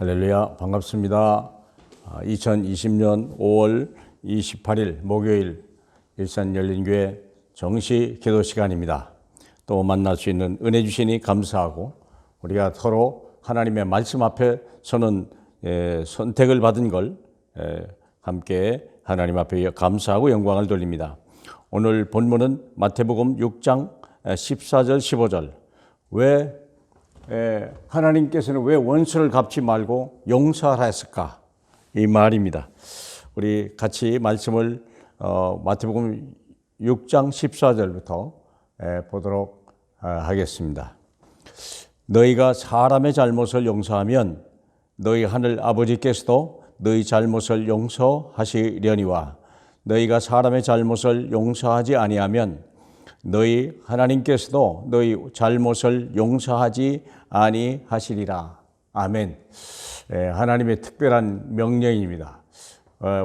할렐루야, 반갑습니다. 2020년 5월 28일 목요일 일산 열린교회 정시 기도 시간입니다. 또 만날 수 있는 은혜 주시니 감사하고 우리가 서로 하나님의 말씀 앞에 서는 선택을 받은 걸 함께 하나님 앞에 감사하고 영광을 돌립니다. 오늘 본문은 마태복음 6장 14절 15절. 하나님께서는 왜 원수를 갚지 말고 용서하라 했을까? 이 말입니다. 우리 같이 말씀을 마태복음 6장 14절부터 보도록 하겠습니다. 너희가 사람의 잘못을 용서하면 너희 하늘 아버지께서도 너희 잘못을 용서하시려니와 너희가 사람의 잘못을 용서하지 아니하면 너희 하나님께서도 너희 잘못을 용서하지 아니하시리라. 아멘. 하나님의 특별한 명령입니다.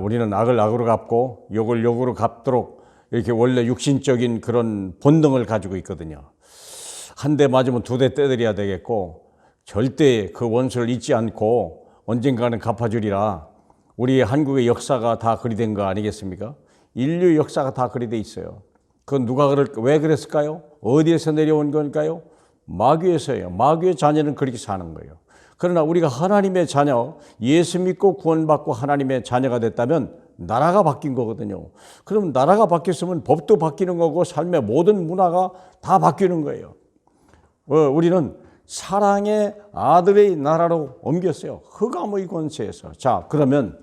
우리는 악을 악으로 갚고 욕을 욕으로 갚도록 이렇게 원래 육신적인 그런 본능을 가지고 있거든요. 한 대 맞으면 두 대 떼드려야 되겠고 절대 그 원수를 잊지 않고 언젠가는 갚아주리라. 우리 한국의 역사가 다 그리 된 거 아니겠습니까? 인류 역사가 다 그리 돼 있어요. 그건 왜 그랬을까요? 어디에서 내려온 걸까요? 마귀에서요. 마귀의 자녀는 그렇게 사는 거예요. 그러나 우리가 하나님의 자녀, 예수 믿고 구원받고 하나님의 자녀가 됐다면 나라가 바뀐 거거든요. 그럼 나라가 바뀌었으면 법도 바뀌는 거고 삶의 모든 문화가 다 바뀌는 거예요. 우리는 사랑의 아들의 나라로 옮겼어요. 흑암의 권세에서. 자, 그러면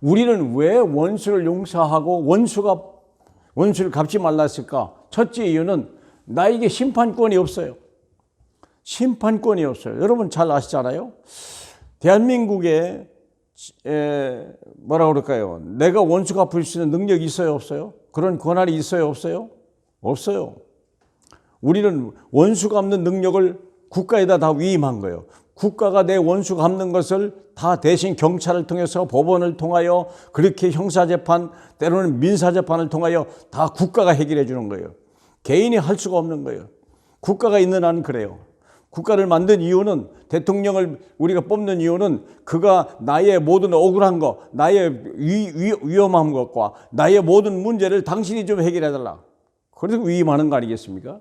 우리는 왜 원수를 용서하고 원수를 갚지 말라 했을까? 첫째 이유는 나에게 심판권이 없어요. 심판권이 없어요. 여러분 잘 아시잖아요. 대한민국에 뭐라 그럴까요? 내가 원수 갚을 수 있는 능력이 있어요, 없어요? 그런 권한이 있어요, 없어요? 없어요. 우리는 원수 갚는 능력을 국가에다 다 위임한 거예요. 국가가 내 원수 갚는 것을 다 대신 경찰을 통해서 법원을 통하여 그렇게 형사재판 때로는 민사재판을 통하여 다 국가가 해결해 주는 거예요. 개인이 할 수가 없는 거예요. 국가가 있는 한은 그래요. 국가를 만든 이유는 대통령을 우리가 뽑는 이유는 그가 나의 모든 억울한 것, 나의 위험한 것과 나의 모든 문제를 당신이 좀 해결해 달라. 그래서 위임하는 거 아니겠습니까?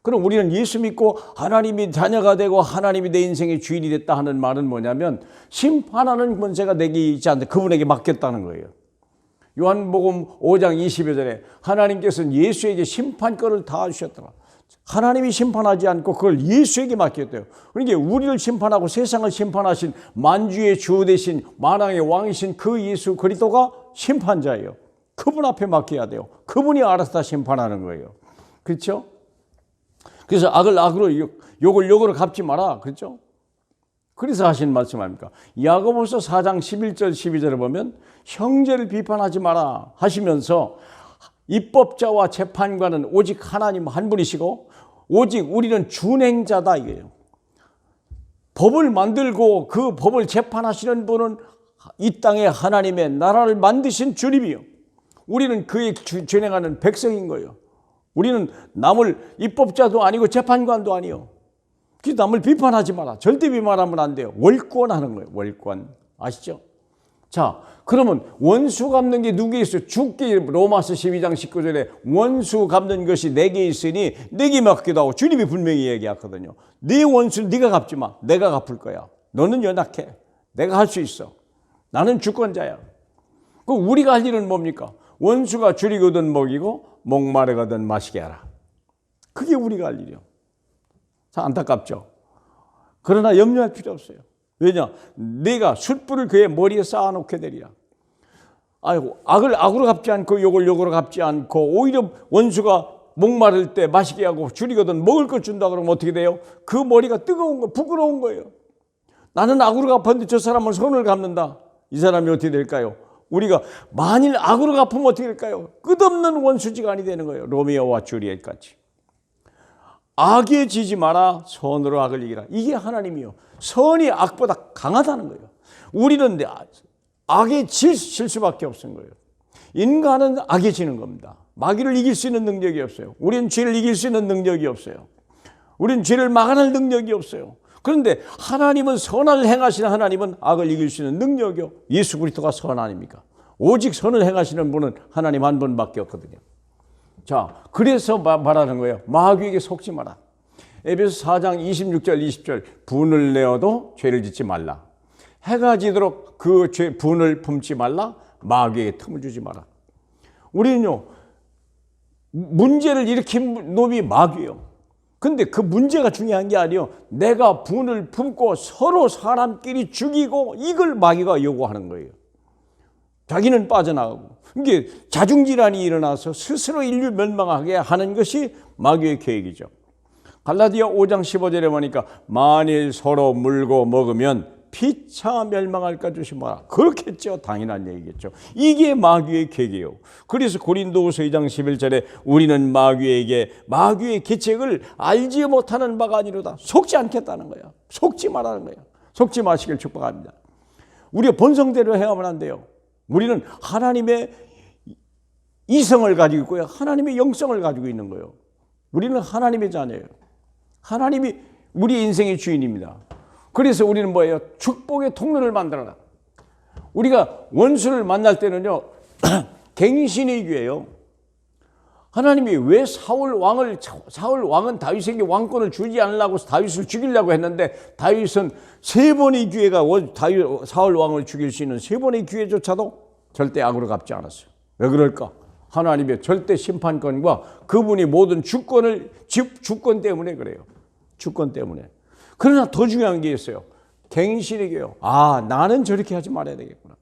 그럼 우리는 예수 믿고 하나님이 자녀가 되고 하나님이 내 인생의 주인이 됐다 하는 말은 뭐냐면 심판하는 권세가 내게 있지 않는데 그분에게 맡겼다는 거예요. 요한복음 5장 20절에 하나님께서는 예수에게 심판권을 다 주셨더라. 하나님이 심판하지 않고 그걸 예수에게 맡겼대요. 그러니까 우리를 심판하고 세상을 심판하신 만주의 주 되신 만왕의 왕이신 그 예수 그리스도가 심판자예요. 그분 앞에 맡겨야 돼요. 그분이 알아서 다 심판하는 거예요. 그렇죠? 그래서 악을 악으로 욕을 욕으로 갚지 마라. 그렇죠? 그래서 하신 말씀 아닙니까? 야고보서 4장 11절 12절을 보면 형제를 비판하지 마라 하시면서 입법자와 재판관은 오직 하나님 한 분이시고 오직 우리는 준행자다 이거예요. 법을 만들고 그 법을 재판하시는 분은 이 땅에 하나님의 나라를 만드신 주님이요. 우리는 그의 준행하는 백성인 거예요. 우리는 남을 입법자도 아니고 재판관도 아니요. 그래서 남을 비판하지 마라. 절대 비판하면 안 돼요. 월권하는 거예요. 월권. 아시죠? 자, 그러면 원수 갚는 게 누구에 있어요? 주께 로마서 12장 19절에 원수 갚는 것이 내게 있으니 내게 맡기도 하고 주님이 분명히 얘기하거든요. 네 원수는 네가 갚지 마. 내가 갚을 거야. 너는 연약해. 내가 할 수 있어. 나는 주권자야. 그럼 우리가 할 일은 뭡니까? 원수가 줄이거든 먹이고 목마르거든 마시게 하라. 그게 우리가 할 일이요. 참 안타깝죠. 그러나 염려할 필요 없어요. 왜냐? 내가 숯불을 그의 머리에 쌓아놓게 되리라. 아이고, 악을 악으로 갚지 않고 욕을 욕으로 갚지 않고 오히려 원수가 목마를 때 마시게 하고 줄이거든 먹을 것 준다 그러면 어떻게 돼요? 그 머리가 뜨거운 거, 부끄러운 거예요. 나는 악으로 갚았는데 저 사람은 손을 갚는다. 이 사람이 어떻게 될까요? 우리가 만일 악으로 갚으면 어떻게 될까요? 끝없는 원수지간이 되는 거예요. 로미오와 주리엣 같이. 악에 지지 마라. 선으로 악을 이기라. 이게 하나님이요. 선이 악보다 강하다는 거예요. 우리는 악에 질 수밖에 없는 거예요. 인간은 악에 지는 겁니다. 마귀를 이길 수 있는 능력이 없어요. 우리는 죄를 이길 수 있는 능력이 없어요. 우리는 죄를 막아낼 능력이 없어요. 그런데 하나님은 선을 행하시는 하나님은 악을 이길 수 있는 능력이요. 예수 그리스도가 선 아닙니까? 오직 선을 행하시는 분은 하나님 한 분밖에 없거든요. 자, 그래서 말하는 거예요. 마귀에게 속지 마라. 에베소 4장 26절 20절 분을 내어도 죄를 짓지 말라. 해가 지도록 그 분을 품지 말라. 마귀에게 틈을 주지 마라. 우리는요, 문제를 일으킨 놈이 마귀예요. 근데 그 문제가 중요한 게 아니에요. 내가 분을 품고 서로 사람끼리 죽이고, 이걸 마귀가 요구하는 거예요. 자기는 빠져나가고. 이게 자중질환이 일어나서 스스로 인류 멸망하게 하는 것이 마귀의 계획이죠. 갈라디아 5장 15절에 보니까 만일 서로 물고 먹으면 피차 멸망할까 조심하라. 그렇겠죠. 당연한 얘기겠죠. 이게 마귀의 계획이에요. 그래서 고린도후서 2장 11절에 우리는 마귀의 계책을 알지 못하는 바가 아니로다. 속지 않겠다는 거야. 속지 말라는 거야. 속지 마시길 축복합니다. 우리가 본성대로 행하면 안 돼요. 우리는 하나님의 이성을 가지고 있고요. 하나님의 영성을 가지고 있는 거예요. 우리는 하나님의 자녀예요. 하나님이 우리 인생의 주인입니다. 그래서 우리는 뭐예요? 축복의 통로를 만들어라. 우리가 원수를 만날 때는요, 갱신의 기회예요. 하나님이 왜 사울 왕은 다윗에게 왕권을 주지 않으려고 다윗을 죽이려고 했는데, 다윗은 세 번의 기회가 사울 왕을 죽일 수 있는 세 번의 기회조차도 절대 악으로 갚지 않았어요. 왜 그럴까? 하나님의 절대 심판권과 그분이 모든 주권 때문에 그래요. 주권 때문에. 그러나 더 중요한 게 있어요. 갱신이게요. 아, 나는 저렇게 하지 말아야 되겠구나.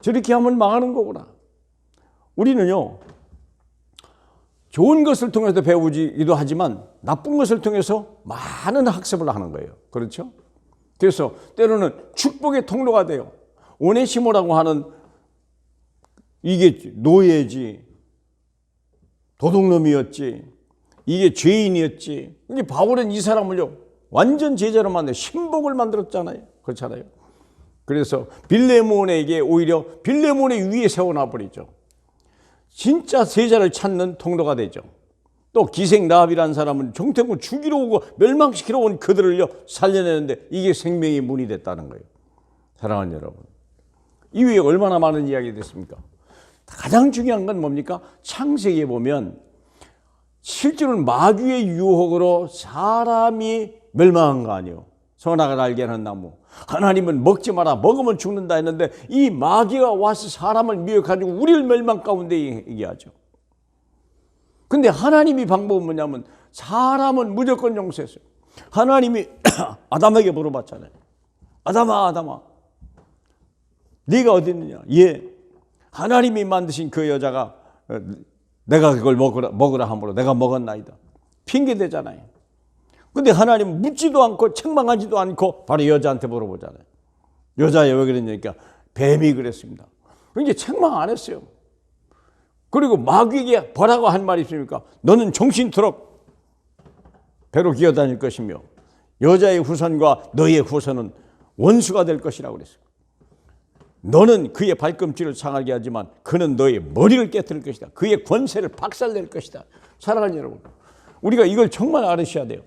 저렇게 하면 망하는 거구나. 우리는요, 좋은 것을 통해서 배우기도 하지만 나쁜 것을 통해서 많은 학습을 하는 거예요. 그렇죠? 그래서 때로는 축복의 통로가 돼요. 오네시모라고 하는 이게 노예지, 도둑놈이었지, 이게 죄인이었지. 근데 바울은 이 사람을요, 완전 제자로 만들어 신복을 만들었잖아요. 그렇잖아요. 그래서 빌레몬에게 오히려 빌레몬의 위에 세워놔버리죠. 진짜 제자를 찾는 통로가 되죠. 또 기생 라합이라는 사람은 정탐꾼 죽이러 오고 멸망시키러 온 그들을요 살려내는데 이게 생명의 문이 됐다는 거예요. 사랑하는 여러분, 이후에 얼마나 많은 이야기가 됐습니까? 가장 중요한 건 뭡니까? 창세기에 보면 실제로는 마귀의 유혹으로 사람이 멸망한 거 아니에요. 선악을 알게 하는 나무. 하나님은 먹지 마라, 먹으면 죽는다 했는데 이 마귀가 와서 사람을 미혹해가지고 우리를 멸망 가운데 얘기하죠. 근데 하나님이 방법은 뭐냐면 사람은 무조건 용서했어요. 하나님이 아담에게 물어봤잖아요. 아담아 네가 어디 있느냐? 예, 하나님이 만드신 그 여자가 내가 그걸 먹으라 함으로 내가 먹었나이다. 핑계대잖아요. 근데 하나님 묻지도 않고 책망하지도 않고 바로 여자한테 물어보잖아요. 여자야 왜 그랬냐니까 뱀이 그랬습니다. 이제 책망 안 했어요. 그리고 마귀에게 뭐라고 한 말이 있습니까? 너는 정신토록 배로 기어다닐 것이며 여자의 후손과 너의 후손은 원수가 될 것이라고 그랬어요. 너는 그의 발꿈치를 상하게 하지만 그는 너의 머리를 깨뜨릴 것이다. 그의 권세를 박살낼 것이다. 사랑하는 여러분, 우리가 이걸 정말 알으셔야 돼요.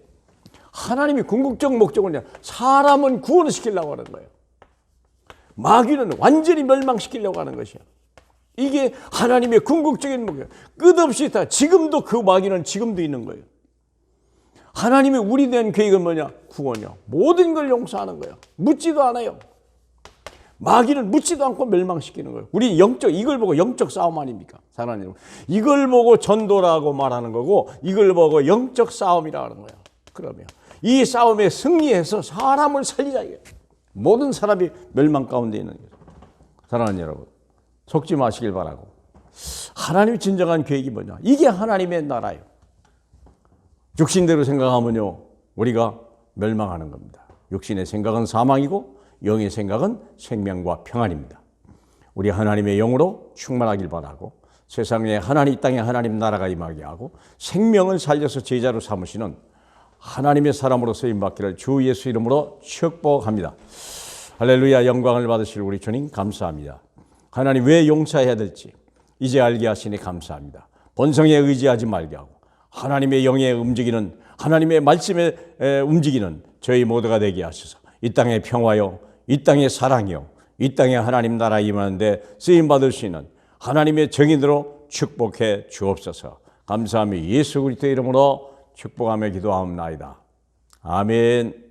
하나님이 궁극적 목적은 사람은 구원을 시키려고 하는 거예요. 마귀는 완전히 멸망시키려고 하는 것이야. 이게 하나님의 궁극적인 목적. 끝없이 다 지금도 그 마귀는 지금도 있는 거예요. 하나님의 우리 대한 계획은 뭐냐? 구원이요. 모든 걸 용서하는 거예요. 묻지도 않아요. 마귀는 묻지도 않고 멸망시키는 거예요. 우리 이걸 보고 영적 싸움 아닙니까? 사랑하는 여러분, 이걸 보고 전도라고 말하는 거고 이걸 보고 영적 싸움이라고 하는 거예요. 그러면 이 싸움에 승리해서 사람을 살리자 이게 모든 사람이 멸망 가운데 있는 거죠. 사랑하는 여러분, 속지 마시길 바라고. 하나님의 진정한 계획이 뭐냐? 이게 하나님의 나라예요. 육신대로 생각하면요 우리가 멸망하는 겁니다. 육신의 생각은 사망이고 영의 생각은 생명과 평안입니다. 우리 하나님의 영으로 충만하길 바라고 세상에 하나님, 이 땅에 하나님 나라가 임하게 하고 생명을 살려서 제자로 삼으시는 하나님의 사람으로 쓰임받기를 주 예수 이름으로 축복합니다. 할렐루야. 영광을 받으실 우리 주님 감사합니다. 하나님 왜 용서해야 될지 이제 알게 하시니 감사합니다. 본성에 의지하지 말게 하고 하나님의 영에 움직이는, 하나님의 말씀에 움직이는 저희 모두가 되게 하소서. 이 땅의 평화요, 이 땅의 사랑이요, 이 땅에 하나님 나라 임하는데 쓰임받을 수 있는 하나님의 정인으로 축복해 주옵소서. 감사하며 예수 그리스도의 이름으로 축복하며 기도하옵나이다. 아멘.